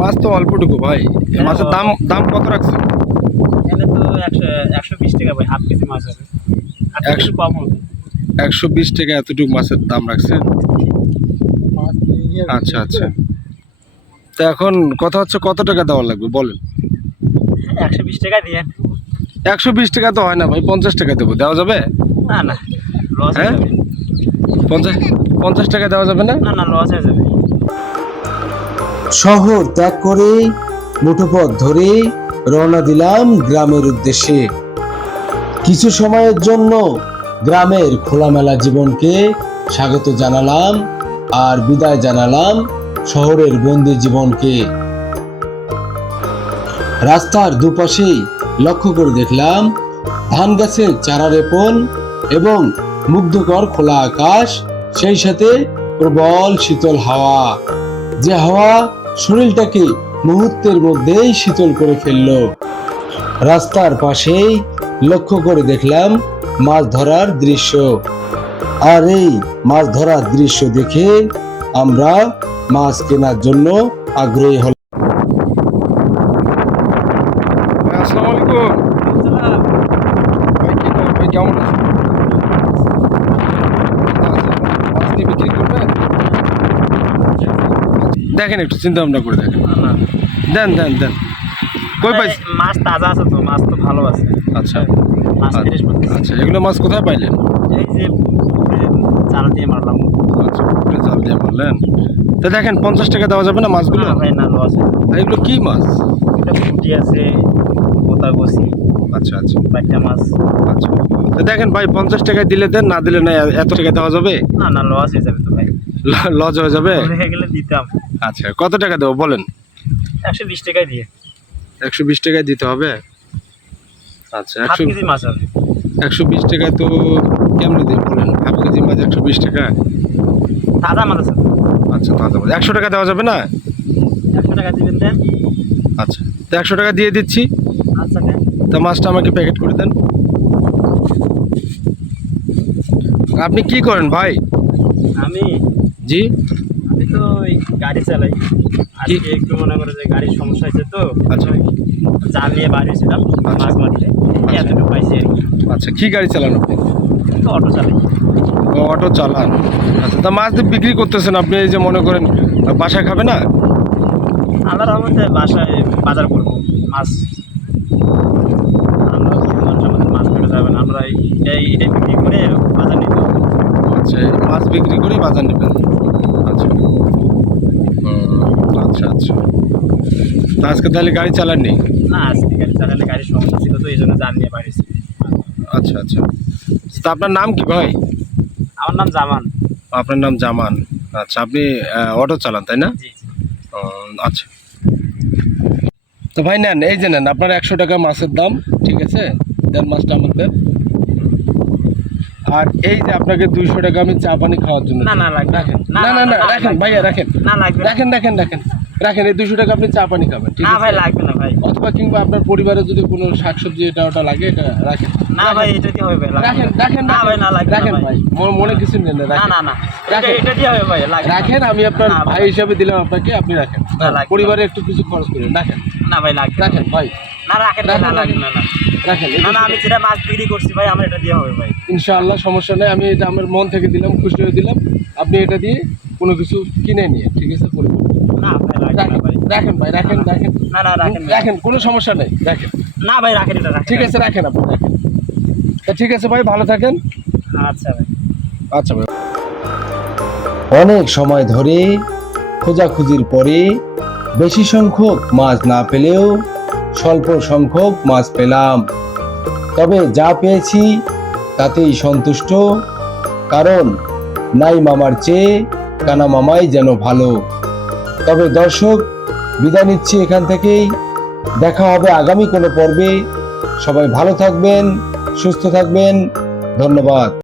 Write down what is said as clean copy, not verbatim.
মাছ তো অল্পটুকু ভাই, এই মাছের দাম দাম কত রাখছেন? এখানে তো 120 টাকা ভাই, হাফ কেজি মাছ হবে, আর একটু কম হবে। 120 টাকা এতটুকু মাছের দাম রাখছেন? আচ্ছা আচ্ছা। তো এখন কথা হচ্ছে কত টাকা দেওয়া লাগবে বলেন? 120 টাকা দিয়ে। 120 টাকা তো হয় না ভাই, 50 টাকা দেবো, দেওয়া যাবে? না না, লস হয়ে হ্যাঁ, যাবে। 50 টাকা দেওয়া যাবে না? না না, লস হয়ে যাবে। শহর ত্যাগ করে মুঠোপথ ধরে রওনা দিলাম গ্রামের উদ্দেশ্যে। কিছু সময়ের জন্য গ্রামের খোলামেলা জীবনকে স্বাগত জানালাম আর বিদায় জানালাম শহরের বন্দি জীবনকে। রাস্তার দুপাশেই লক্ষ্য করে দেখলাম ধান গাছের চারা রোপণ এবং মুগ্ধকর খোলা আকাশ, সেই সাথে প্রবল শীতল হাওয়া, যে হাওয়া শরীরটাকে মুহূর্তের মধ্যেই শীতল করে ফেললো। রাস্তার পাশেই লক্ষ্য করে দেখলাম মাছ ধরার দৃশ্য, আর এই মাছ ধরার দৃশ্য দেখে আমরা মাছ কেনার জন্য আগ্রহী হলাম। ভাই আসসালামু আলাইকুম। ভাই কি খবর? ভাই কেমন আছেন? মাছ নিয়ে বিক্রি করবেন? দেখেন একটু চিন্তা ভাবনা করে দেখেন। না, দেন দেন দেন। কই পাইছেন? মাছ তাজা আছে তো, মাছ তো ভালো আছে। আচ্ছা মাছ ফ্রেশ পাচ্ছি। আচ্ছা, এগুলো মাছ কোথায় পাইলেন? এই যে জাল দিয়ে মারলাম। আচ্ছা, পুকুরে জাল দিয়ে মারলেন। তো দেখেন 50 টাকা দেওয়া যাবে না মাছগুলো? না ভাই, না, লস হয়ে যাবে। আর এগুলো কি মাছ? এটা পুঁটি আছে, পোতা গছি, আচ্ছা আচ্ছা বাইটা মাছ। আচ্ছা। তো দেখেন ভাই, 50 টাকায় দিলে দেন, না দিলে না। এত টাকা দেওয়া যাবে? না না, লস হয়ে যাবে তো ভাই। লজ হয়ে যাবে? হয়ে গেলে দিতাম। আচ্ছা, কত টাকা দেবো বলেন? 120 টাকায় দিয়ে। 120 টাকায় দিতে হবে? আচ্ছা, হাফ কেজি মাছ হবে। 120 টাকায় তো কেমনে দিই বলেন? হাফ কেজি মাছ 120 টাকা? তাজা মাছ আছে। আচ্ছা, তাজা মাছ 100 টাকা দেওয়া যাবে না? 100 টাকা দিবেন দেন। আচ্ছা, তো 100 টাকা দিয়ে দিচ্ছি। আচ্ছা দেন। তা মাছটা আমাকে প্যাকেট করে দেন। আপনি কি করেন ভাই? আমি জি, আমি তো ওই গাড়ি চালাই। আজকে একটু মনে করে যে গাড়ির সমস্যা হয়েছে তো, আচ্ছা জাল নিয়ে বাইরে ছিলাম আচ্ছা। মাছ মারতে। আচ্ছা। এতটুকু পাইছি আর কি। আচ্ছা, কি গাড়ি চালান আপনি? তো অটো চালাই। ও, অটো চালান। আচ্ছা, তা মাছ দিয়ে বিক্রি করতেছেন আপনি, এই যে মনে করেন বাসায় খাবে না? আল্লাহর রহমতে বাসায় বাজার করবো মাছ। আমরা গরিব মানুষ, আমাদের মাছ পেটে যাবে না, আমরা এটাই বিক্রি করে বাজার নিতে হবে। আচ্ছা, এই মাছ বিক্রি করে বাজার নেবেন। আচ্ছা আচ্ছা আচ্ছা। তা আজকে তাহলে গাড়ি চালাননি? না, আজকে গাড়ি চালালে গাড়ির সমস্যা ছিল তো, এই জন্য জাল নিয়ে বাইরেছি। আচ্ছা আচ্ছা। তা আপনার নাম কি ভাই? আমার নাম জামান। আপনার নাম জামান। আচ্ছা, আপনি অটো চালান তাই না? জি জি। ও, আচ্ছা। তো ভাই নেন, এই যে নেন আপনার 100 টাকা মাছের দাম, ঠিক আছে? দেন মাছটা আমাকে দেন। আর এই যে আপনাকে 200 টাকা আমি চা পানি খাওয়ার জন্য। না না, লাগবে রাখেন। না। না না না, রাখেন ভাইয়া, রাখেন না, লাগবে না। রাখেন রাখেন রাখেন রাখেন। এই 200 টাকা আপনি চা পানি খাবেন, ঠিক না আছে? ভাই, লাগবে না ভাই। অথবা কিংবা আপনার পরিবারে যদি কোনো শাকসবজি এটা ওটা লাগে, এটা রাখেন। না ভাই, এটা দিয়ে হবে ভাই, লাগবে রাখেন না। রাখেন না ভাই, না, লাগবে না রাখেন ভাই। ভাই, মনে কিছু নেন না, না রাখেন না না, রাখেন। এটা দিয়ে হবে ভাই, লাগবে না। রাখেন, আমি আপনার না ভাই ভাই। হিসাবে দিলাম আপনাকে, আপনি রাখেন। না, লাগবে না। পরিবারে একটু কিছু খরচ করেন, রাখেন না ভাই, লাগবে না। রাখেন ভাই, না, রাখেন ভাই, না, লাগবে না। না রাখেন। না না, আমি যেটা মাছ বিক্রি করছি ভাই, আমার এটা দিয়ে হবে ভাই। ইনশাআল্লাহ সমস্যা নেই, আমি এটা আমার মন থেকে দিলাম, খুশি হয়ে দিলাম। আপনি এটা দিয়ে কোনো কিছু কিনে নিয়ে, ঠিক আছে? পরিবার না ভাই, লাগবে না রাখেন ভাই। রাখেন ভাই, রাখেন রাখেন না না, রাখেন ভাই। রাখেন, কোনো সমস্যা নেই, রাখেন। না ভাই, রাখেন, এটা রাখেন। ঠিক আছে, রাখেন আপনি, রাখেন। তা ঠিক আছে ভাই, ভালো থাকেন। আচ্ছা ভাই। আচ্ছা ভাই। অনেক সময় ধরে খোঁজাখুঁজির পরে বেশি সংখ্যক মাছ না পেলেও স্বল্প সংখ্যক মাছ পেলাম। তবে যা পেয়েছি তাতেই সন্তুষ্ট, কারণ নাই মামার চেয়ে কানা মামাই যেন ভালো। তবে দর্শক, বিদায় নিচ্ছি এখান থেকেই। দেখা হবে আগামী কোনো পর্বে। সবাই ভালো থাকবেন, সুস্থ থাকবেন। ধন্যবাদ।